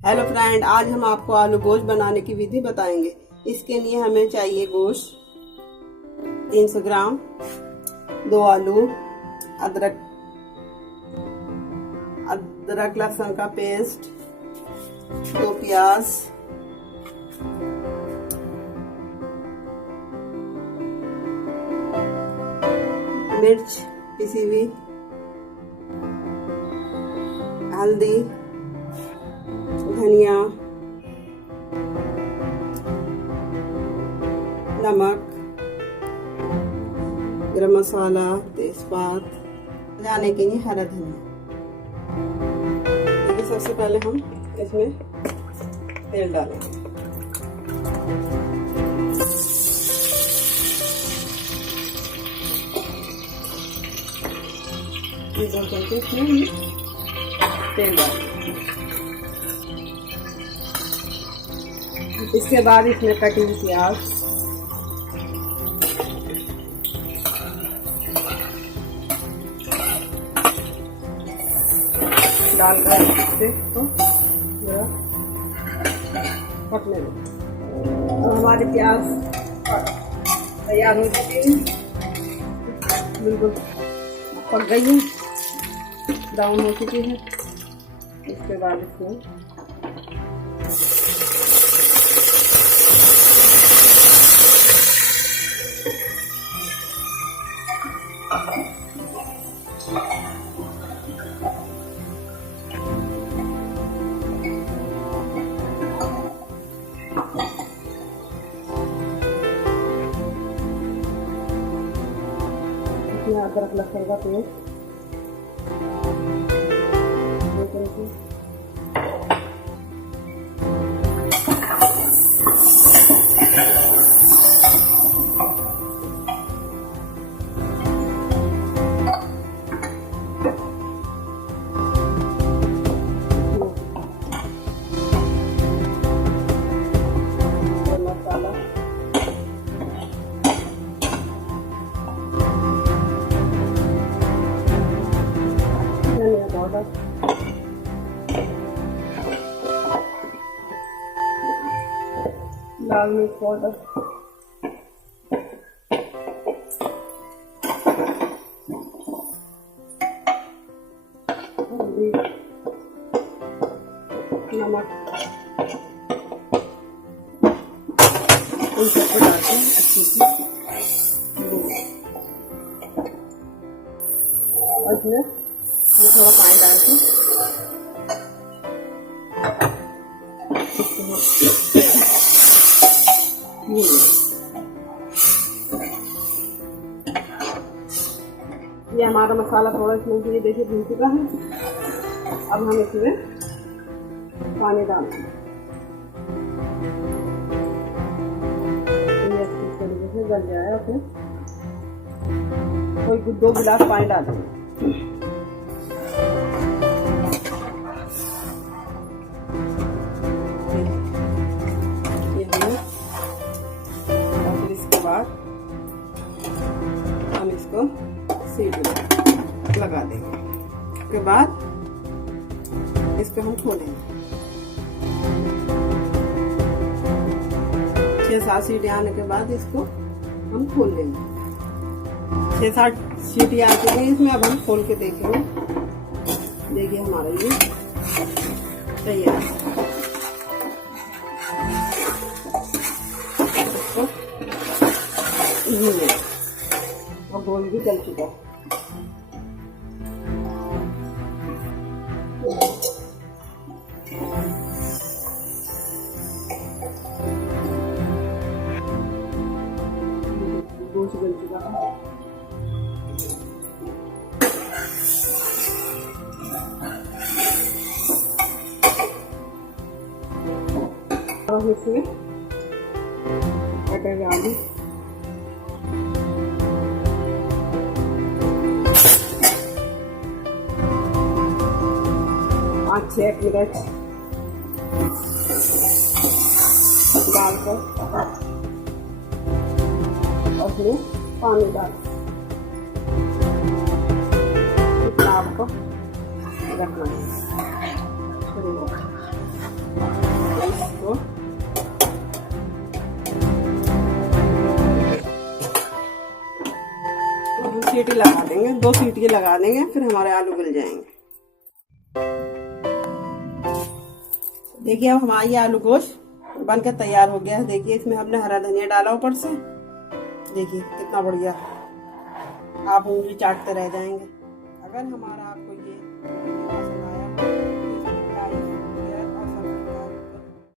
Hello friend, आज हम आपको आलू गोश्त बनाने की विधि बताएंगे। इसके लिए हमें चाहिए गोश्त 300 ग्राम, 2 आलू, अदरक लहसुन का पेस्ट, 2 प्याज, मिर्च पिसी हुई, हल्दी, धनिया, नमक, गरम मसाला, तेजपात, जाने के लिए हरा धनिया। देखिए, सबसे पहले हम इसमें तेल डालेंगे। इसमें तेल डालेंगे। इसके बाद इसमें कटी हुई प्याज, डालकर इसको पकने दें। और हमारी प्याज तैयार हो चुकी है, बिल्कुल पक गई है, ब्राउन हो चुकी है। इसके बाद इसमें अदरक लहसुन का पेस्ट, लाल मिर्च पाउडर, नमक, इन सबको डालते हैं अच्छे से। और इसमें थोड़ा पानी डाल के ये हमारा मसाला थोड़ा इसमें से देखिए भून चुका है। अब हम इसमें पानी डालेंगे। ये अच्छी तरीके से गल जाए, फिर कोई 2 गिलास पानी डालेंगे। और फिर इसके बाद हम इसको सीटी लगा देंगे। उसके बाद इसको हम खोलेंगे। 6-7 सीटी आने के बाद इसको हम खोल लेंगे। 6-7 सीटी आ चुकी है इसमें। अब हम खोल के देखेंगे। देखिए हमारा ये तैयार है। और गोल भी चल चुका है। गोश्त गल चुका है। और इसमें कटे हुए आलू, अच्छे मिर्च डालकर और उसमें पानी डाल आपको रखना है। सीटी लगा देंगे, 2 सीटी लगा देंगे, फिर हमारे आलू गल जाएंगे। देखिए अब हमारा ये आलू गोश्त बनकर तैयार हो गया है। देखिए इसमें हमने हरा धनिया डाला ऊपर से, देखिए कितना बढ़िया, आप उंगली चाटते रह जाएंगे। अगर हमारा आपको